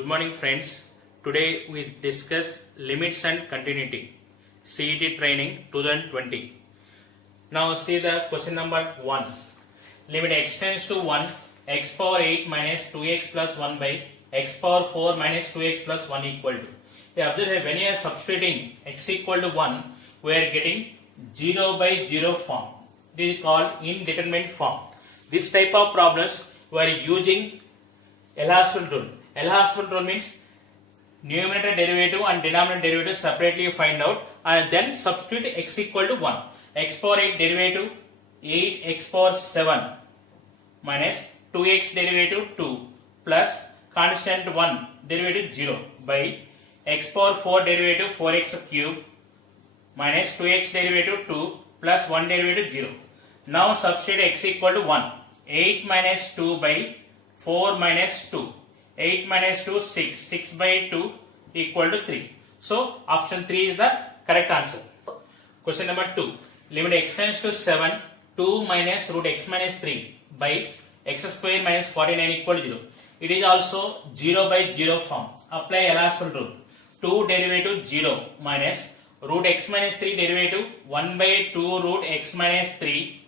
Good morning friends. Today we discuss limits and continuity CET training 2020. Now see the question number 1. Limit x tends to 1 x power 8 minus 2x plus 1 by x power 4 minus 2x plus 1 equal to. You observe that when you are substituting x equal to 1, we are getting 0 by 0 form. This is called indeterminate form. This type of problems we are using LHASL rule. LHASL rule means numerator derivative and denominator derivative separately you find out and then substitute x equal to 1. X power 8 derivative 8 x power 7 minus 2x derivative 2 plus constant 1 derivative 0 by x power 4 derivative 4x cube minus 2x derivative 2 plus 1 derivative 0. Now substitute x equal to 1. 8 minus 2 by 4 minus 2. 8 minus 2, 6. 6 by 2 equal to 3. So, option 3 is the correct answer. Question number 2. Limit x tends to 7, 2 minus root x minus 3 by x square minus 49 equal to 0. It is also 0 by 0 form. Apply LHASL rule. 2 derivative 0 minus root x minus 3 derivative 1 by 2 root x minus 3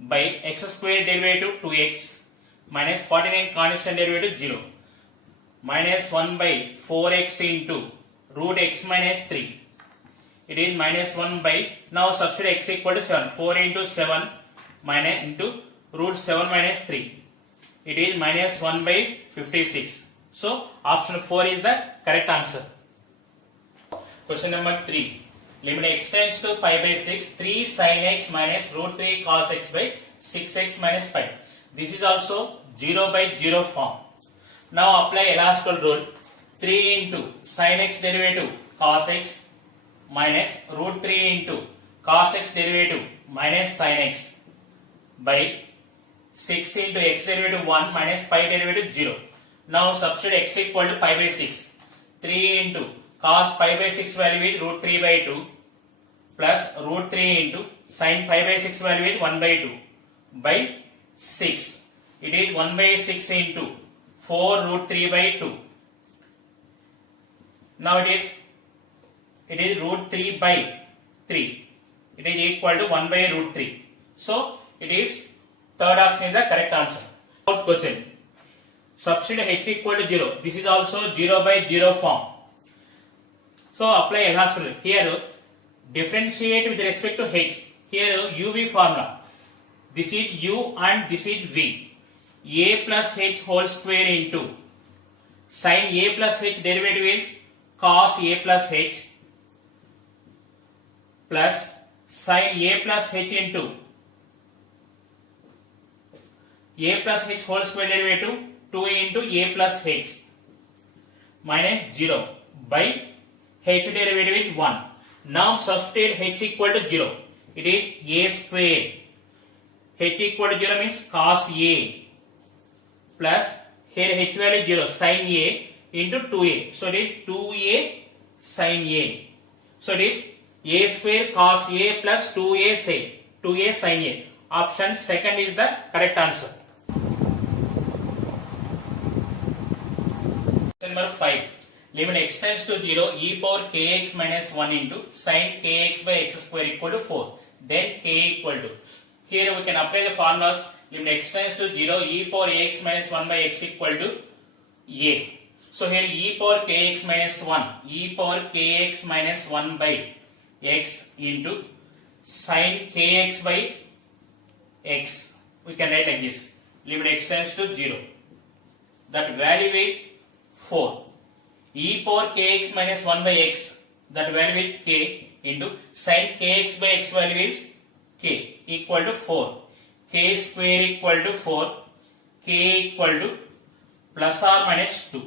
by x square derivative 2x minus 49 constant derivative 0 minus 1 by 4x into root x minus 3. It is minus 1 by, now substitute x equal to 7. 4 into 7 minus into root 7 minus 3. It is minus 1 by 56. So option 4 is the correct answer. Question number 3. Limit x tends to pi by 6, 3 sin x minus root 3 cos x by 6x minus pi. This is also 0 by 0 form. Now apply LHASL rule. 3 into sin x derivative cos x minus root 3 into cos x derivative minus sin x by 6 into x derivative 1 minus pi derivative 0. Now substitute x equal to pi by 6. 3 into cos pi by 6 value with root 3 by 2 plus root 3 into sin pi by 6 value with 1 by 2 by 6. It is 1 by 6 into 4 root 3 by 2. Now it is root 3 by 3. It is equal to 1 by root 3. So it is third option is the correct answer. Fourth question. Substitute h equal to 0. This is also 0 by 0 form. So apply LHASL rule. Here differentiate with respect to h. Here uv formula. This is u and this is v. A plus h whole square into sin a plus h derivative is cos a plus h plus sin a plus h into a plus h whole square derivative 2 into a plus h minus 0 by h derivative is 1. Now substitute h equal to 0. It is a square. H equal to 0 means cos a plus here h value 0 sin a into 2a. So it is 2a sin a. So it is a square cos a plus 2a sin a. Option second is the correct answer. Question number 5. Limit x tends to 0 e power kx minus 1 into sin kx by x square equal to 4. Then k equal to. Here we can apply the formulas. Limit x tends to 0 e power ax minus 1 by x equal to a. So here e power kx minus 1. E power kx minus 1 by x into sin kx by x. We can write like this. Limit x tends to 0. That value is 4. E power kx minus 1 by x. That value is k into sin kx by x value is k equal to 4. K square equal to 4. K equal to plus or minus 2.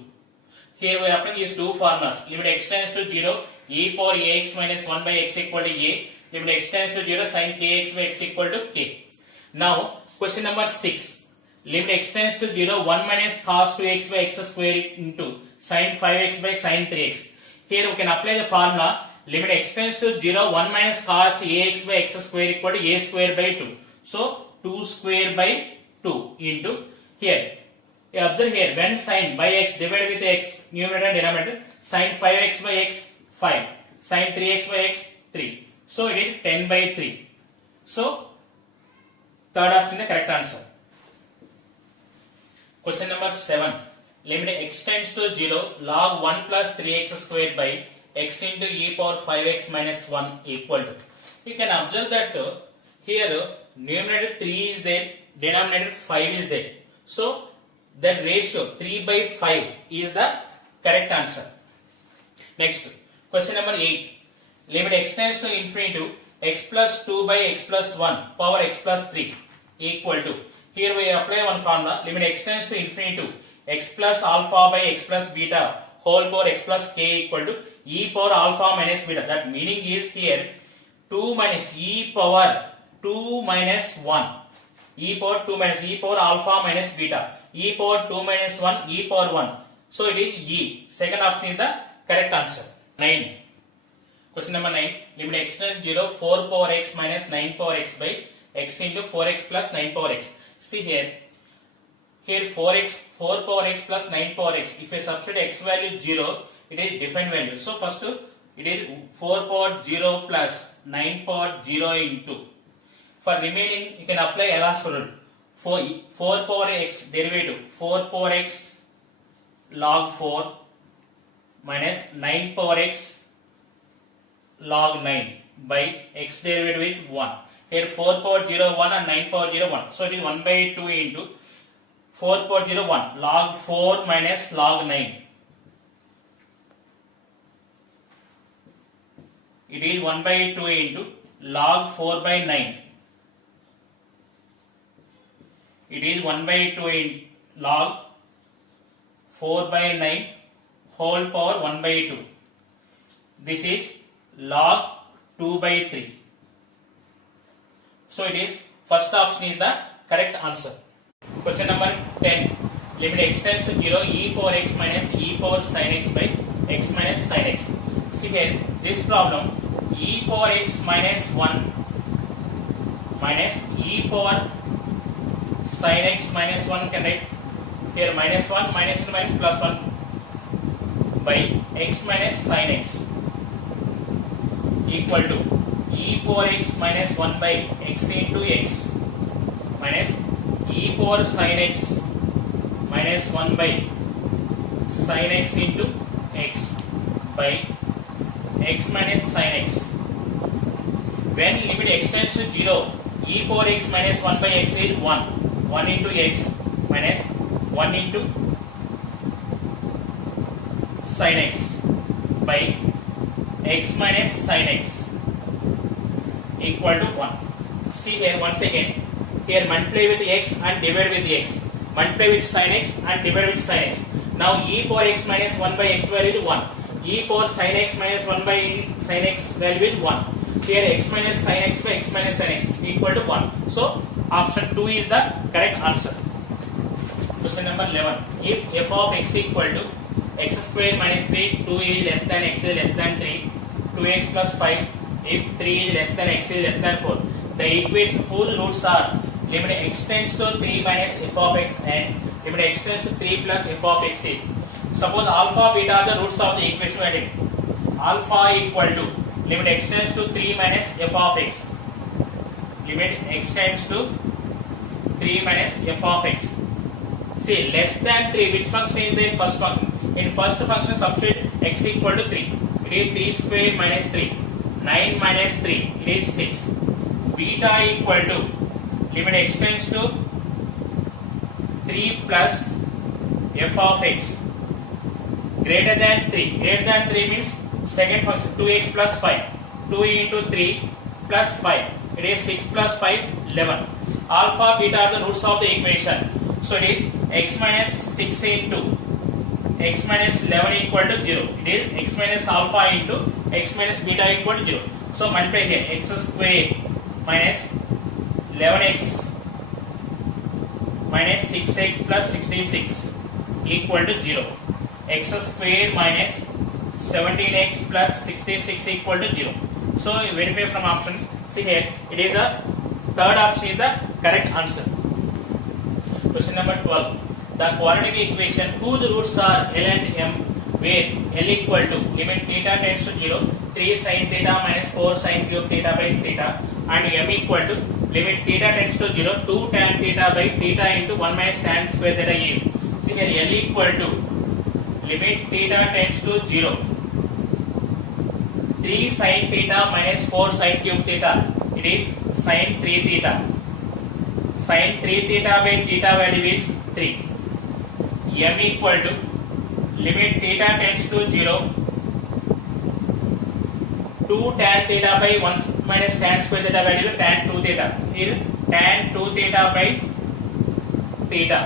Here we are applying these two formulas. Limit x tends to 0. E power ax minus 1 by x equal to a. Limit x tends to 0. Sin kx by x equal to k. Now question number 6. Limit x tends to 0. 1 minus cos 2x by x square into sin 5x by sin 3x. Here we can apply the formula. Limit x tends to 0. 1 minus cos ax by x square equal to a square by 2. So 2 square by 2 into here Observe here, when sin by x divided with x, numerator and denominator, sin 5x by x 5, sin 3x by x 3. So it is 10 by 3. So third option is the correct answer. Question number 7. Limit x tends to 0, log 1 plus 3x squared by x into e power 5x minus 1 equal to. You can observe that here numerator 3 is there, denominator 5 is there. So that ratio 3 by 5 is the correct answer. Next, question number 8. Limit x tends to infinity to x plus 2 by x plus 1 power x plus 3 equal to. Here we apply one formula. Limit x tends to infinity to x plus alpha by x plus beta whole power x plus k equal to e power alpha minus beta. That meaning is here 2 minus e power 2 minus 1. E power 2 minus e power alpha minus beta. E power 2 minus 1 e power 1. So it is e. Second option is the correct answer. 9. Question number 9. Limit x tends to 0, 4 power x minus 9 power x by x into 4x plus 9 power x. See here 4 power x plus 9 power x. If I substitute x value 0, it is different value. So first it is 4 power 0 plus 9 power 0 into. For remaining, you can apply Ellis rule. 4 power x derivative 4 power x log 4 minus 9 power x log 9 by x derivative with 1. Here 4 power 0 1 and 9 power 0 1. So it is 1 by 2 into 4 power 0 1 log 4 minus log 9. It is 1 by 2 into log 4 by 9. It is 1 by 2 in log 4 by 9 whole power 1 by 2. This is log 2 by 3. So it is first option is the correct answer. Question number 10. Limit x tends to 0, e power x minus e power sin x by x minus sin x. See here, this problem, e power x minus 1 minus e power sin x minus 1 can write here minus 1 minus 2 minus plus 1 by x minus sin x equal to e power x minus 1 by x into x minus e power sin x minus 1 by sin x into x by x minus sin x. When limit x tends to 0, e power x minus 1 by x is 1. 1 into x minus 1 into sin x by x minus sin x equal to 1. See here once again, here multiply with x and divide with x. Multiply with sin x and divide with sin x. Now e power x minus 1 by x value is 1. E power sin x minus 1 by sin x value is 1. Here x minus sin x by x minus sin x equal to 1. So option 2 is the correct answer. Question number 11. If f of x equal to x square minus 3, 2 is less than x is less than 3, 2x plus 5, if 3 is less than x is less than 4, the equation whose roots are limit x tends to 3 minus f of x and limit x tends to 3 plus f of x is. Suppose alpha beta are the roots of the equation we are taking. Alpha equal to limit x tends to 3 minus f of x. Limit x tends to 3 minus f of x. See, less than 3, which function is the first function? In first function substitute x equal to 3. It is 3 square minus 3. 9 minus 3, it is 6. Beta equal to limit x tends to 3 plus f of x greater than 3. Greater than 3 means second function 2x plus 5. 2 into 3 plus 5. It is 6 plus 5, 11. Alpha, beta are the roots of the equation. So it is x minus 6 into x minus 11 equal to 0. It is x minus alpha into x minus beta equal to 0. So multiply here x square minus 11x minus 6x plus 66 equal to 0. X square minus 17x plus 66 equal to 0. So verify from options. See here, it is the third option is the correct answer. Question number 12. the quadratic equation whose roots are L and M, where L equal to limit theta tends to 0, 3 sin theta minus 4 sin cube theta by theta, and M equal to limit theta tends to 0, 2 tan theta by theta into 1 minus tan square theta is. See here L equal to limit theta tends to 0, 3 sin theta minus 4 sin cube theta, it is sin 3 theta. Sin 3 theta by theta value is 3. M equal to limit theta tends to 0, 2 tan theta by 1 minus tan square theta value tan 2 theta. Here tan 2 theta by theta.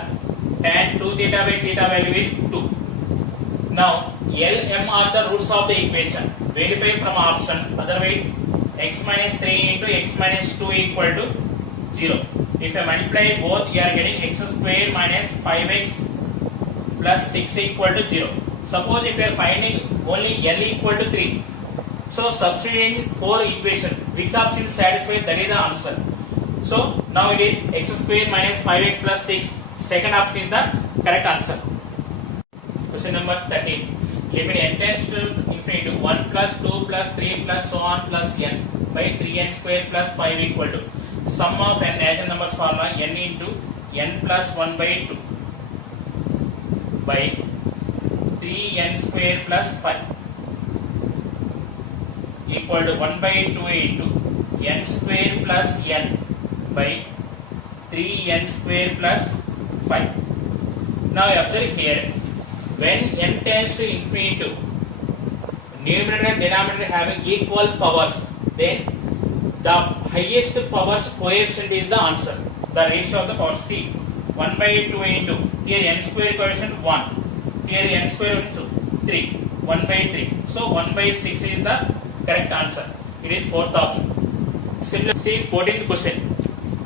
Tan 2 theta by theta value is 2. Now L, M are the roots of the equation. Verify from option. Otherwise x minus 3 into x minus 2 equal to 0. If I multiply both, you are getting x square minus 5x plus 6 equal to 0. Suppose if you are finding only L equal to 3, so substitute in 4 equation, which option is satisfied, that is the answer. So now it is x square minus 5x plus 6, second option is the correct answer. Question number 13. Limit n tends to infinity to 1 plus 2 plus 3 plus so on plus n by 3n square plus 5 equal to sum of n natural numbers formula n into n plus 1 by 2 by 3n square plus 5 equal to 1 by 2 into n square plus n by 3n square plus 5. Now observe here, when n tends to infinity to numerator and denominator having equal powers, then the highest powers coefficient is the answer. The ratio of the powers c 1 by 2 into here n square coefficient 1, here n square is 3, 1 by 3. So 1 by 6 is the correct answer. It is fourth option. Similar, see 14th question.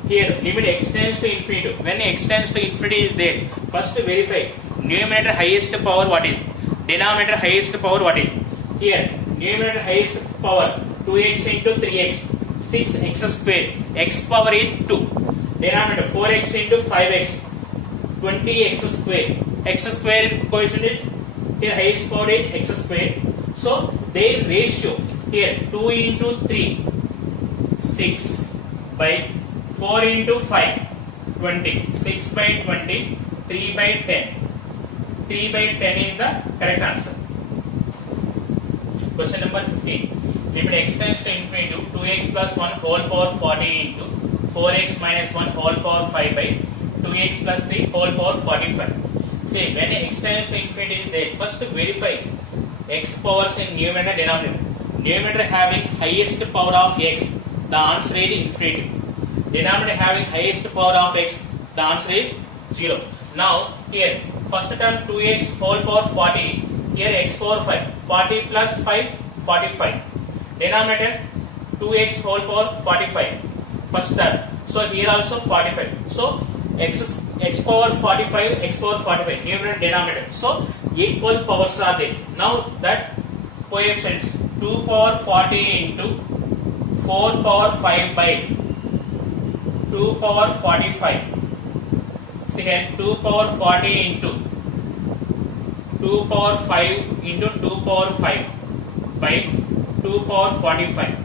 Here limit x tends to infinity. When x tends to infinity is there, first verify numerator highest power what is, denominator highest power what is. Here numerator highest power 2x into 3x, 6x square, x power is 2. Denominator 4x into 5x, 20x square. X square coefficient is here highest power is x square. So their ratio here 2 into 3, 6 by 4 into 5, 20, 6 by 20, 3 by 10. 3 by 10 is the correct answer. Question number 15. Limit x tends to infinity to 2x plus 1 whole power 40 into 4x minus 1 whole power 5 by 2x plus 3 whole power 45. See, when x tends to infinity is there, first verify x powers in numerator and denominator. Numerator having highest power of x, the answer is infinity. Denominator having highest power of x, the answer is 0. Now here first term 2x whole power 40, here x power 5, 40 plus 5, 45. Denominator 2x whole power 45, first term. So here also 45. So x power 45, x power 45, numerator denominator. So equal powers are there. Now that coefficients 2 power 40 into 4 power 5 by 2 power 45. See here 2 power 40 into 2 power 5 into 2 power 5 by 2 power 45.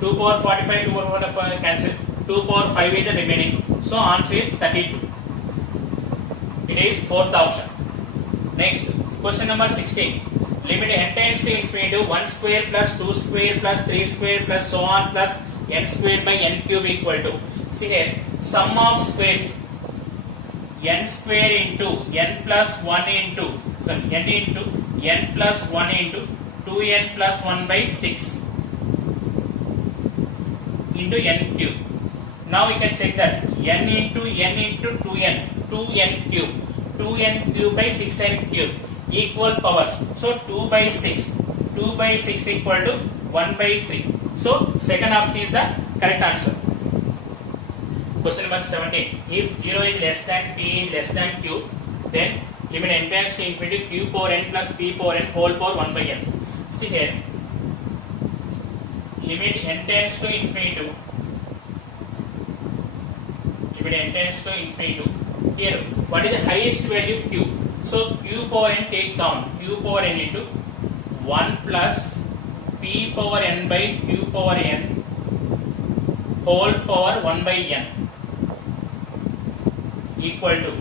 2 power 45, 2 power 45 cancel. 2 power 5 is the remaining. So answer is 32. It is fourth option. Next, question number 16. Limit n tends to infinity to 1 square plus 2 square plus 3 square plus so on plus n square by n cube equal to. See here, sum of squares n square into n plus 1 into, sorry, n into n plus 1 into 2n plus 1 by 6 into n cube. Now we can check that n into 2n, 2n cube, 2n cube by 6n cube equal powers. So 2 by 6, 2 by 6 equal to 1 by 3. So second option is the correct answer. Question number 17. If 0 is less than p is less than q, then limit n tends to infinity q power n plus p power n whole power 1 by n. See here, limit n tends to infinity to, limit n tends to infinity to Here, what is the highest value? Q. So Q power n, take down Q power n into 1 plus P power n by Q power n whole power 1 by n equal to,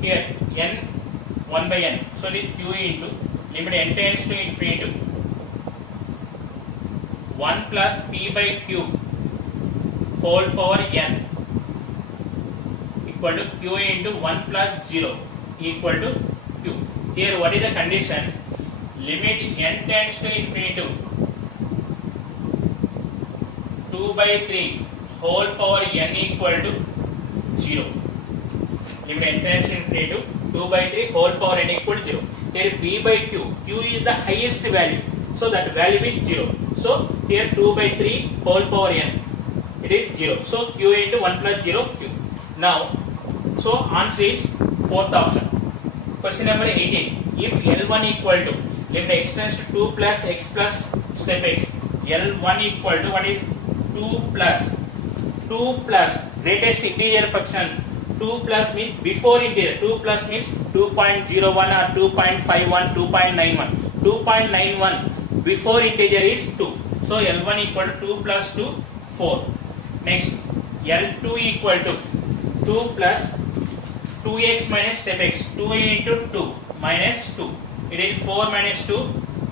here n 1 by n. So it is Q into limit n tends to infinity 1 plus P by Q whole power n equal to Q into 1 plus 0 equal to Q. Here what is the condition? Limit n tends to infinity 2 by 3 whole power n equal to 0. Limit n tends to infinity 2 by 3 whole power n equal to 0. Here P by Q, Q is the highest value, so that value is 0. So here 2 by 3 whole power n, it is 0. So Q into 1 plus 0 Q. Now, so answer is fourth option. Question number 18. If L1 equal to limit x tends to 2 plus x plus step x, L1 equal to what is 2 plus greatest integer fraction. 2 plus means before integer. 2 plus means 2.01 or 2.51, 2.91. 2.91 before integer is 2. So L1 equal to 2 plus 2, 4. Next, L2 equal to 2 plus 2x minus step x. 2 into 2 minus 2. It is 4 minus 2,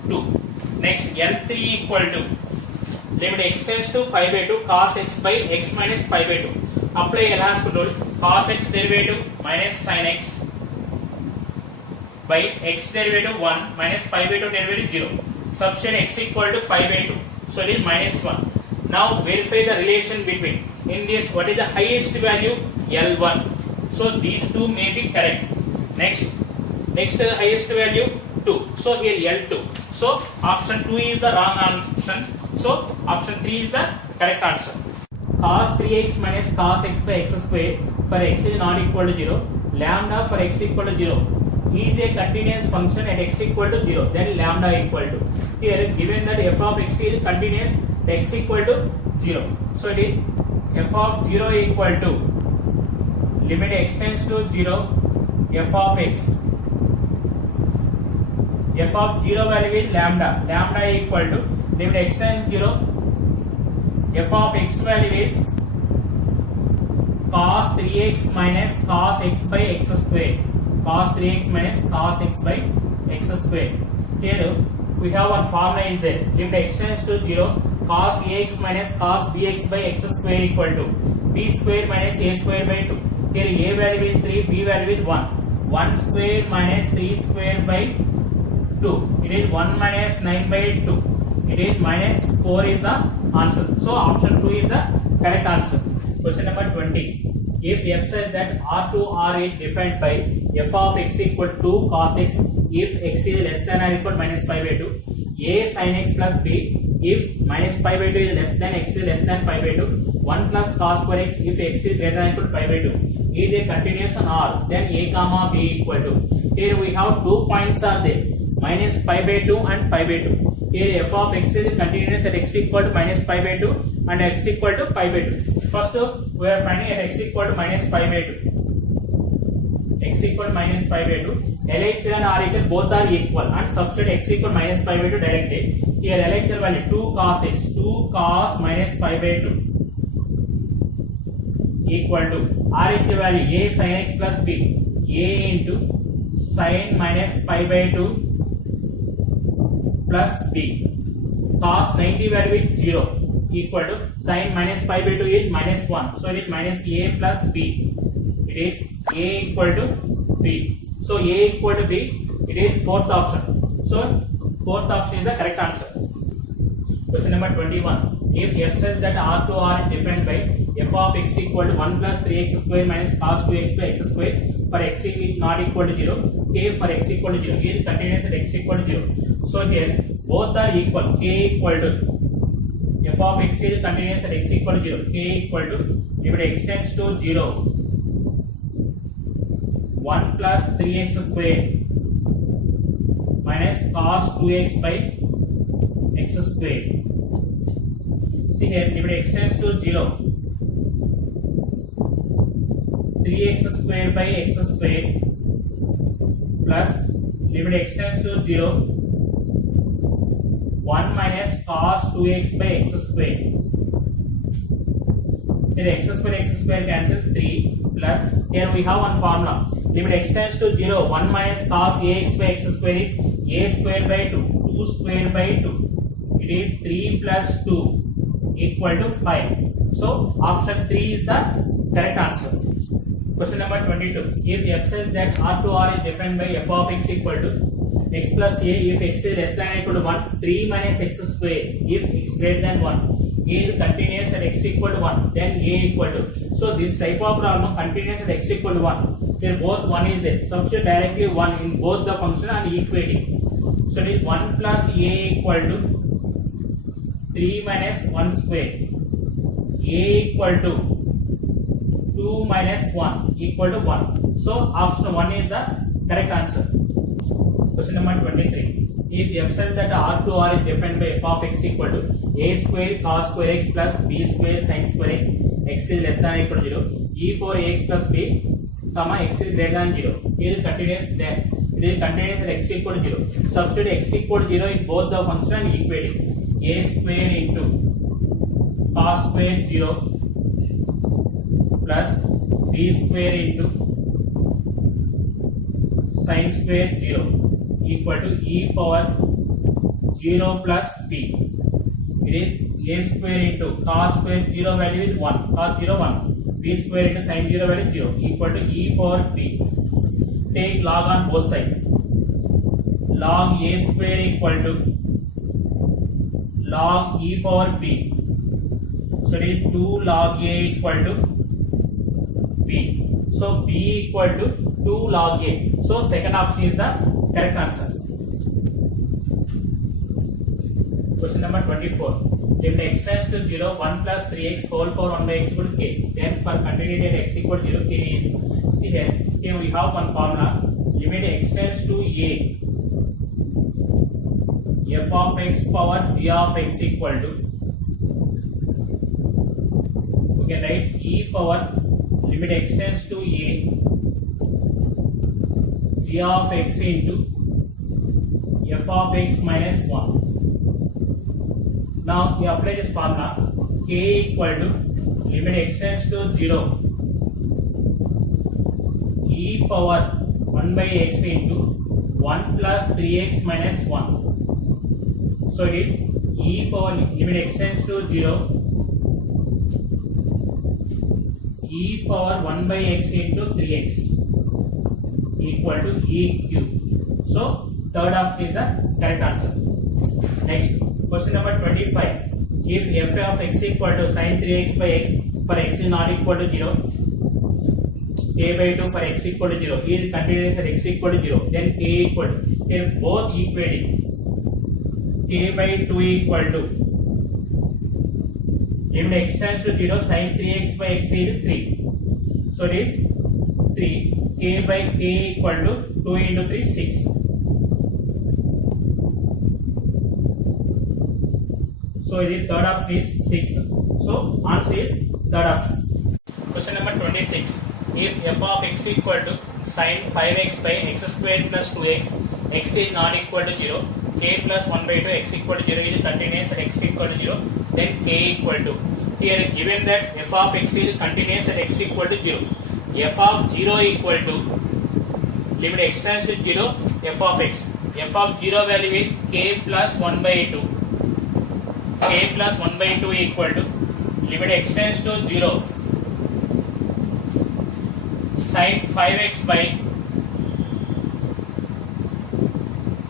2. Next, L3 equal to limit x tends to pi by 2 cos x by x minus pi by 2. Apply L'Hospital rule. Cos x derivative minus sin x by x derivative 1 minus pi by 2 derivative 0. Substitute x equal to pi by 2. So it is minus 1. Now verify the relation between. In this, what is the highest value? L1. So these two may be correct. Next highest value 2. So here L2. So option 2 is the wrong option. So option 3 is the correct answer. Cos 3x minus cos x by x square for x is not equal to 0. Lambda for x equal to 0 is a continuous function at x equal to 0. Then lambda equal to. Here given that f of x is continuous at x equal to 0. So it is f of 0 equal to limit x tends to 0 f of x. F of 0 value is lambda. Lambda equal to limit x tends to 0 f of x value is cos 3x minus cos x by x square. Cos 3x minus cos x by x square. Here we have one formula is there. Limit x tends to 0 cos ax minus cos bx by x square equal to b square minus a square by 2. Here a value is 3, b value is 1. 1 square minus 3 square by 2. It is 1 minus 9 by 2. It is minus 4 is the answer. So option 2 is the correct answer. Question number 20. If f says that R2R is defined by f of x equal to 2 cos x if x is less than or equal to minus pi by 2, a sin x plus b if minus pi by 2 is less than x is less than pi by 2, 1 plus cos square x if x is greater than or equal to pi by 2 is a continuation R, then a comma b equal to. Here we have 2 points are there, minus pi by 2 and pi by 2. Here f of x is continuous at x equal to minus pi by 2 and x equal to pi by 2. First we are finding at x equal to minus pi by 2. X equal to minus pi by 2. LHS and R equal both are equal and substitute x equal to minus pi by 2 directly. Here LHS value 2 cos x, 2 cos minus pi by 2 equal to RHS value a sin x plus b, a into sin minus pi by 2 plus b. Cos 90 value is 0 equal to sin minus pi by 2 is minus 1. So it is minus a plus b. It is a equal to b. So a equal to b, it is fourth option. So fourth option is the correct answer. Question number 21. If f says that R2R is defined by f of x equal to 1 plus 3x square minus cos 2x by x square for x is not equal to 0, k for x equal to 0 is continuous at x equal to 0. So here both are equal. K equal to f of x is continuous at x equal to 0. K equal to limit x tends to 0 1 plus 3x square minus cos 2x by x square. See here limit x tends to 0 3x square by x square plus limit x tends to 0 1 minus cos 2x by x square. Here x square cancel 3 plus here we have one formula. Limit x tends to 0 1 minus cos ax by x square is a square by 2 2 square by 2. It is 3 plus 2 equal to 5. So option 3 is the correct answer. Question number 22. If f says that R to R is defined by f of x equal to x plus a if x is less than or equal to 1, 3 minus x square if x greater than 1. A is continuous at x equal to 1, then a equal to. So this type of problem continuous at x equal to 1. Here both 1 is there. Substitute directly 1 in both the function and equating. So it is 1 plus a equal to 3 minus 1 square. A equal to 2 minus 1 equal to 1. So option 1 is the correct answer. Question number 23. If f says that R to R is defined by f of x equal to a square cos square x plus b square sin square x, x is less than or equal to 0, e power ax plus b, x is greater than 0. It is continuous there. It is continuous at x equal to 0. Substitute x equal to 0 in both the function and equating. A square into cos square 0 plus b square into sin square 0 equal to e power 0 plus b. It is a square into cos square 0 value is 1, cos 0 1, b square into sin 0 value 0 equal to e power b. Take log on both sides. Log a square equal to log e power b. So it is 2 log a equal to b. So b equal to 2 log a. So second option is the correct answer. Question number 24. Limit x tends to 0, 1 plus 3x whole power 1 by x equal to k. Then for continuity at x equal to 0, k is. See here we have one formula. Limit x tends to a. F of x power g of x equal to. We can write e power limit x tends to a. G of x into f of x minus 1. Now we apply this formula. K equal to limit x tends to 0 e power 1 by x into 1 plus 3x minus 1. So it is e power limit x tends to 0 e power 1 by x into 3x equal to e cube. So third option is the correct answer. Next, question number 25. If f of x equal to sin 3x by x for x is not equal to 0, k by 2 for x equal to 0 is continuous at x equal to 0, then k equal to, here both equating, k by 2 equal to limit x tends to 0 sin 3x by x is 3. So it is 3. K by k equal to 2 into 3 6. So it is third option is 6. So answer is third option. Question number 26. If f of x equal to sin 5x by x square plus 2x, x is not equal to 0, k plus 1 by 2 x equal to 0 is continuous at x equal to 0, then k equal to. Here given that f of x is continuous at x equal to 0, f of 0 equal to limit x tends to 0 f of x. F of 0 value is k plus 1 by 2. K plus 1 by 2 equal to limit x tends to 0 sin 5x by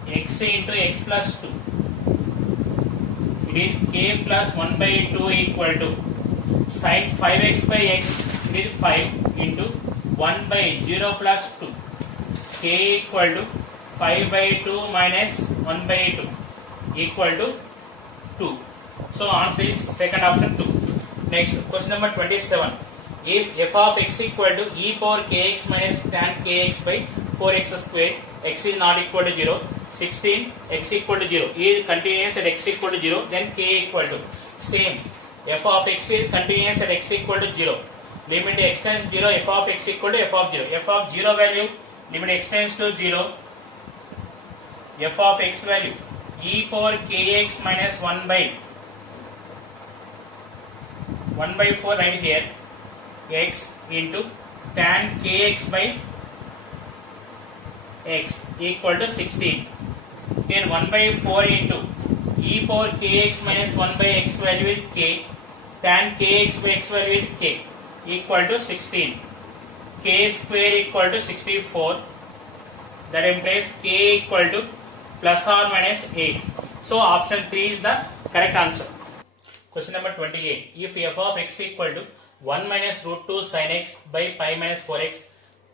x into x plus 2. It is k plus 1 by 2 equal to sin 5x by x, it is 5 into 1 by 0 plus 2. K equal to 5 by 2 minus 1 by 2 equal to 2. So answer is second option 2. Next, question number 27. If f of x equal to e power kx minus tan kx by 4x square, x is not equal to 0, 16 x equal to 0 is continuous at x equal to 0, then k equal to. Same, f of x is continuous at x equal to 0. limit x tends 0, f of x equal to f of 0. F of 0 value, limit x tends to 0, f of x value e power kx minus 1 by 4 right here, x into tan kx by x equal to 16. Here 1 by 4 into e power kx minus 1 by x value is k, tan kx by x value is k equal to 16. K square equal to 64. That implies k equal to plus or minus 8. So option 3 is the correct answer. Question number 28. If f of x equal to 1 minus root 2 sin x by pi minus 4x,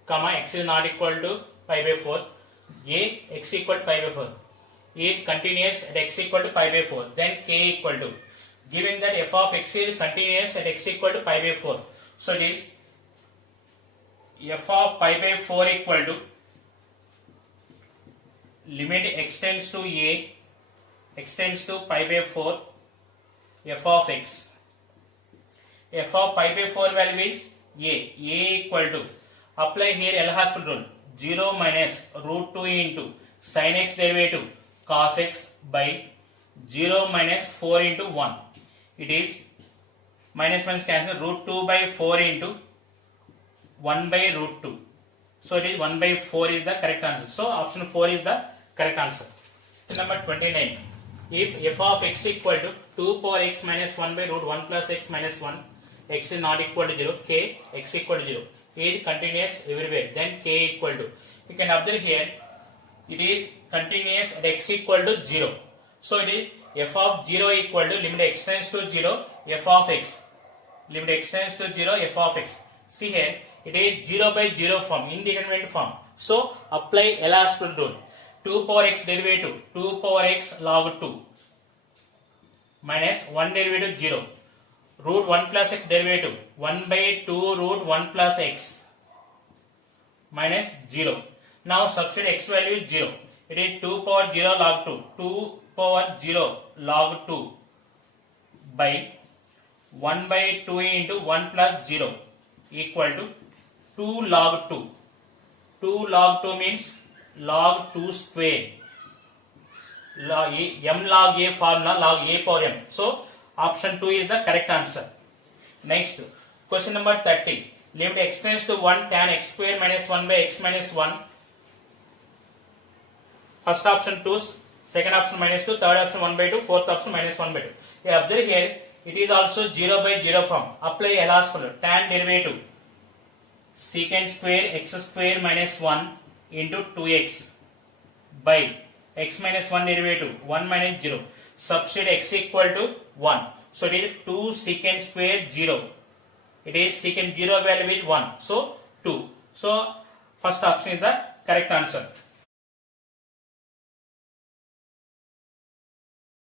comma x is not equal to pi by 4, a x equal to pi by 4 is continuous at x equal to pi by 4, then k equal to, given that f of x is continuous at x equal to pi by 4, so it is f of pi by 4 equal to limit x tends to a, x tends to pi by 4, f of x. F of pi by 4 value is a equal to, apply here L Hospital rule, 0 minus root 2 into sin x derivative cos x by 0 minus 4 into 1. It is minus minus cancel, root 2 by 4 into 1 by root 2. So it is 1 by 4 is the correct answer. So option 4 is the correct answer. Number 29. If f of x equal to 2 power x minus 1 by root 1 plus x minus 1, x is not equal to 0, k x equal to 0, is continuous everywhere, then k equal to, you can observe here, it is continuous at x equal to 0. So it is f of 0 equal to limit x tends to 0, f of x. Limit x tends to 0, f of x. See here, it is 0 by 0 form, indeterminate form. So apply L Hospital rule. 2 power x derivative, 2 power x log 2 minus 1 derivative 0. Root 1 plus x derivative, 1 by 2 root 1 plus x minus 0. Now substitute x value is 0. It is 2 power 0 log 2. 2 power 0 log 2 by 1 by 2 into 1 plus 0 equal to 2 log 2. 2 log 2 means log 2 square. Log a, m log a formula, log a power m. So option 2 is the correct answer. Next, question number 30. Limit x tends to 1 tan x square minus 1 by x minus 1. First option 2, second option minus 2, third option 1 by 2, fourth option minus 1 by 2. You observe here, it is also 0 by 0 form. Apply L Hospital. Tan derivative secant square x square minus 1 into 2x by x minus 1 derivative 1 minus 0. Substitute x equal to 1. So it is 2 secant square 0. It is secant 0 value is 1. So 2. So first option is the correct answer.